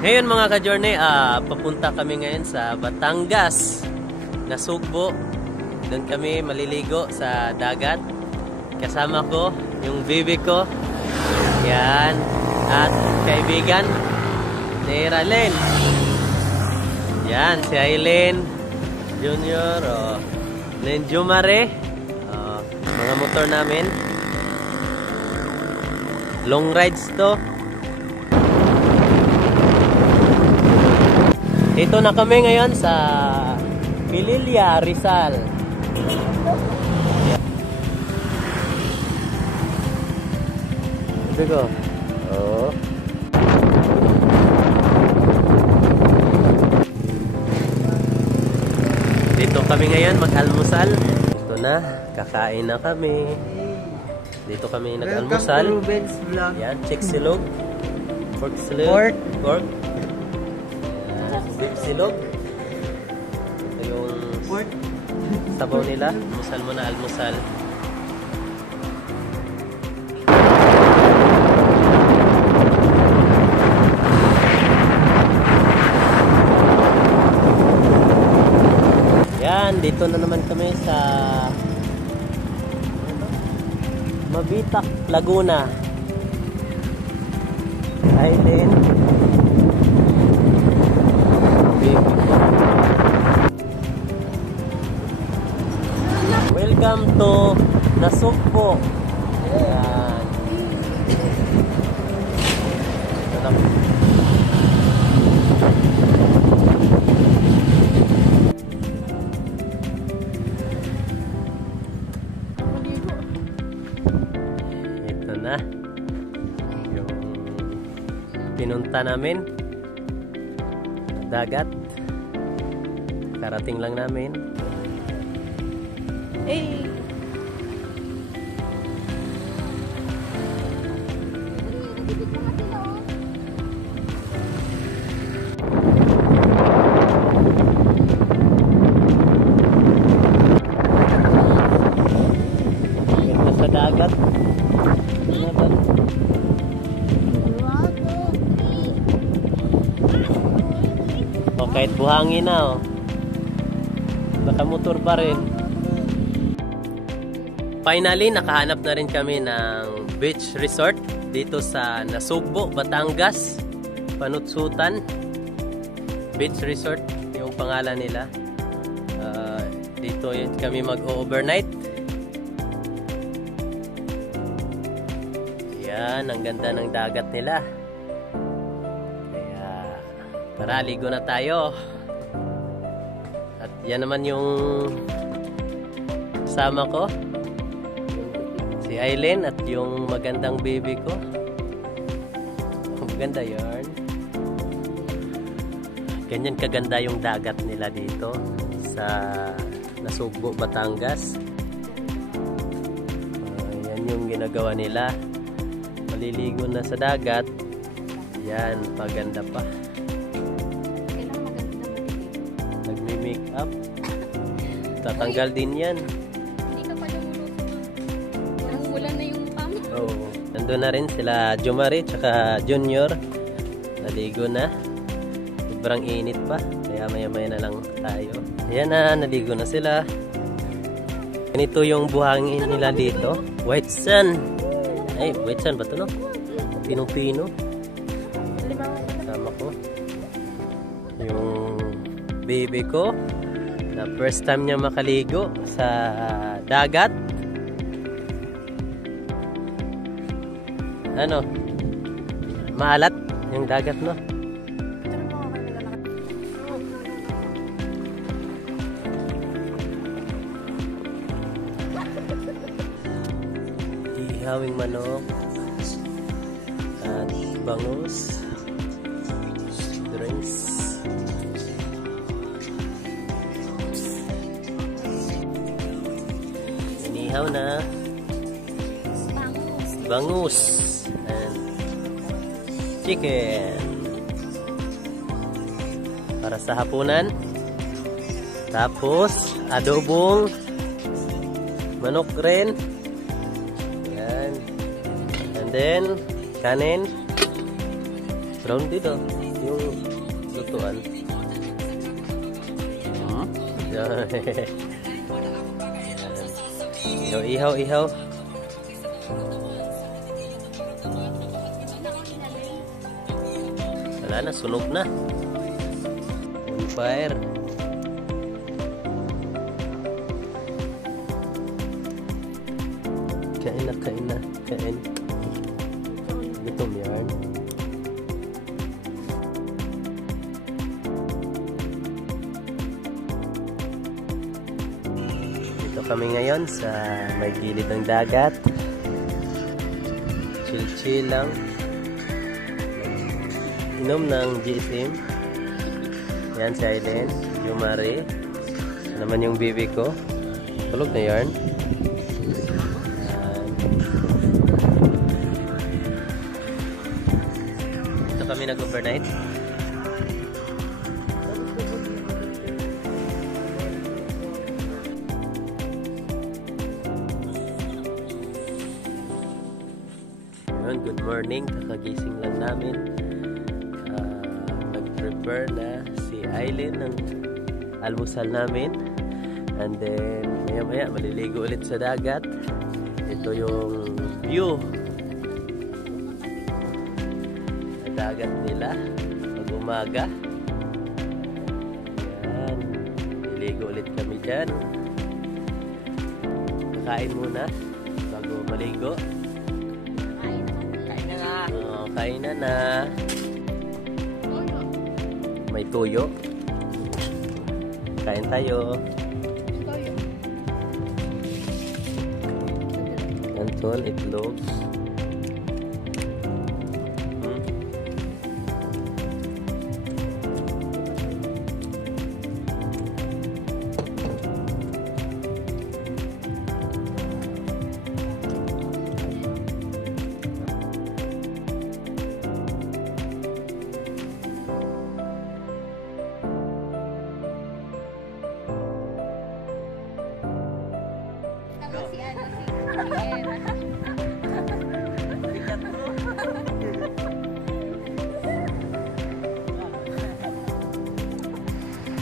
Ngayon mga ka-journey, papunta kami ngayon sa Batangas, Nasugbo. Doon kami maliligo sa dagat. Kasama ko yung bibi ko. Yan. At kaibigan ni Ralen. Yan, si Aileen Junior. Jumare. Mga motor namin. Long rides to. Dito na kami ngayon sa Pililla, Rizal. Ito ko. Oh. Dito kami ngayon mag-almusal. Ito na, kakain na kami. Dito kami nag-almusal. Yan, chick silog. Pork silog. Pork. Beef silog. Ito yung sabaw nila. Almusal mo na almusal. Yan, dito na naman kami sa Mabitac, Laguna. Island. Welcome to Nasugbo. Ayan. Ito na yung pinunta namin. Dagat. Karating lang namin. Hey. Ganda sa dagat. O kahit buhangin na nakamotor pa rin. Finally, nakahanap na rin kami ng beach resort dito sa Nasugbo, Batangas, Panutsutan Beach Resort yung pangalan nila. Dito yun kami mag-overnight. Yan, ang ganda ng dagat nila. Kaya tara, ligo na tayo. At yan naman yung kasama ko, si Aileen at yung magandang baby ko. Maganda yarn. Ganyan kaganda yung dagat nila dito sa Nasugbo, Batangas. Yan yung ginagawa nila. Maliligo na sa dagat. Yan, paganda pa. Nagme-make up. Tatanggal din yan. Nandun na rin sila Jumari tsaka Junior. Naligo na. Sobrang init pa. Kaya maya-maya na lang tayo. Ayan na, naligo na sila. Ganito yung buhangin nila dito. White sand. Ay, white sand ba ito, no? Pinong-pino. Kasama ko yung baby ko na first time niya makaligo sa dagat. Ano? Maalat yung dagat, no? Ihawing manok at bangus, drinks. Inihaw na bangus and chicken para sa hapunan. Tapos adobong manok rin. Yan. And then kanin. Brown dito. Yung lutuan. Yan. Ihaw, ihaw. Wala na, sunog na. On fire. Kain na, kain na, kain. Gutom yan. Dito kami ngayon sa may gilid ng dagat. Chill-chill lang. Inom ng GSM. Yan si Aileen, Jomari. Naman yung baby ko. Tulog na yarn. Dito kami nag-overnight. Good morning, kakagising lang namin. Nag-prepare na si Aileen ng almusal namin, and then maya maya maliligo ulit sa dagat. Ito yung view sa dagat nila pag umaga. Yan, maliligo ulit kami dyan. Kakain muna bago maligo. Kain na na. May toyo. Kain tayo. Anton, itlog.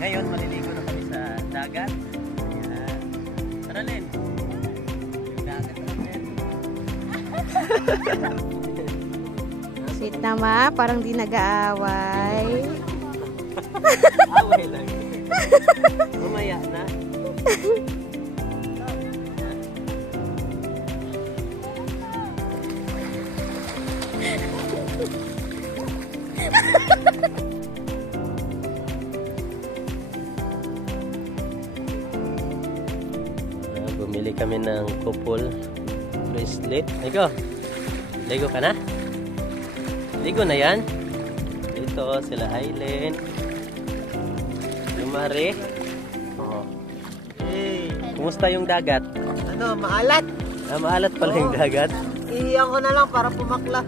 Ngayon, maliligo na kami sa dagat. Ayan. Tara, Len. Yung dagat na rin. Sweet naman, parang di nag-aaway. Away lang. Mamaya na. Bumili kami ng couple bracelet. Ligo. Ligo ka na? Ligo na yan. Dito sila Aileen. Jomari. Oh. Hey. Kumusta yung dagat? Ano, maalat? Maalat pala yung dagat. Iiyan ko na lang para pumakla.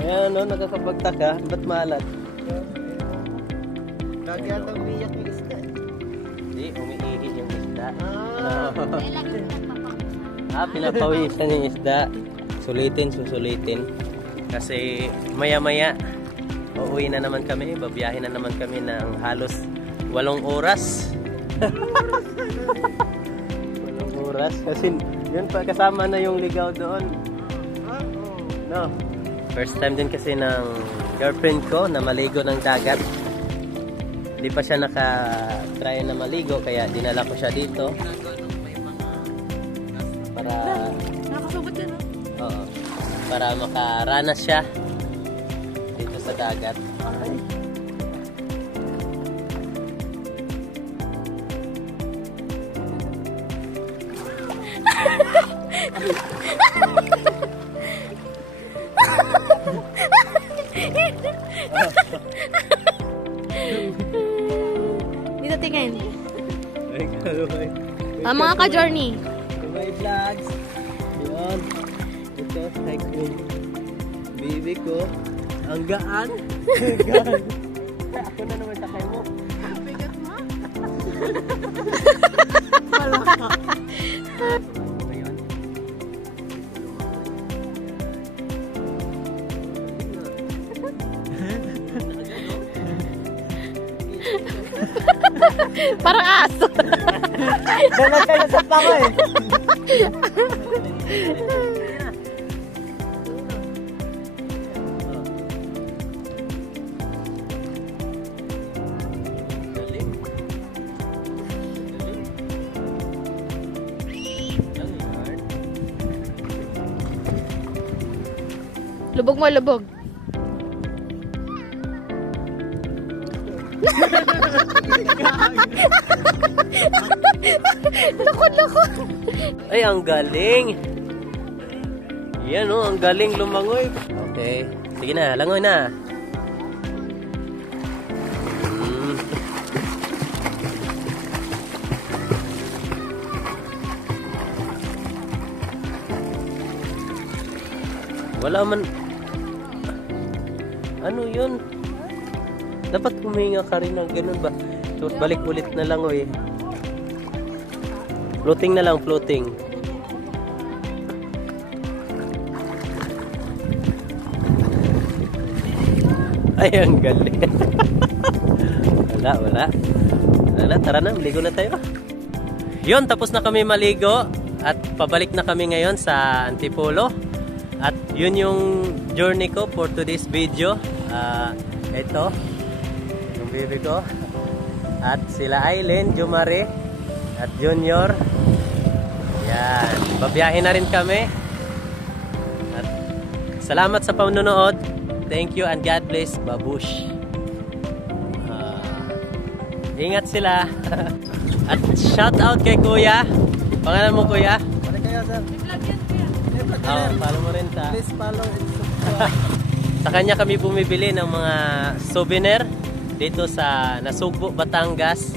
Ayan, no, nakakapagtaka. Ba't maalat? Lagi ata umiyak yung isda. Hindi, umiihi yung isda. Ah. Pinapawisan yung isda. Susulitin. Kasi maya-maya, uuwi na naman kami. Babiyahin na naman kami ng halos 8 oras. 8 oras. Kasi yun pa, kasama na yung ligaw doon. No. First time din kasi ng girlfriend ko na maligo ng dagat. Hindi pa siya naka-try na maligo, kaya dinala ko siya dito. Para Nakasubot yan, no? Oo. Para makaranas siya dito sa dagat. Dito tingin. Ay, kalaway. Mga ka-journey. May vlogs. Yun. Ito, like yung baby ko. Ang gaan. Gaan. Ako na naman sakay mo. Bigat mo? Malaka. Parang aso. Dala-dala sa pako eh. Galing. Lubog mo, lubog. Lakot. Ay, ang galing. Yan oh, ang galing lumangoy. Okay. Sige na, langoy na. Wala man. Ano yun? Dapat huminga ka rin ng ganun ba? Tapos balik ulit na langoy. Floating na lang, floating. Ay, ang galing. Wala. Tara na, maligo na tayo. Yun, tapos na kami maligo. At pabalik na kami ngayon sa Antipolo. At yun yung journey ko for today's video. Ito, yung baby ko. At sila Aileen, Jumare, at Junior. Yan, babiyahin na rin kami. At salamat sa panonood. Thank you and God bless, babush. Ingat sila. At shout out kay Kuya. Pangalan mo, Kuya? Balik kayo, sir. Follow mo rin ta. Please follow and subscribe. Sa kanya kami bumibili ng mga souvenir dito sa Nasugbo, Batangas.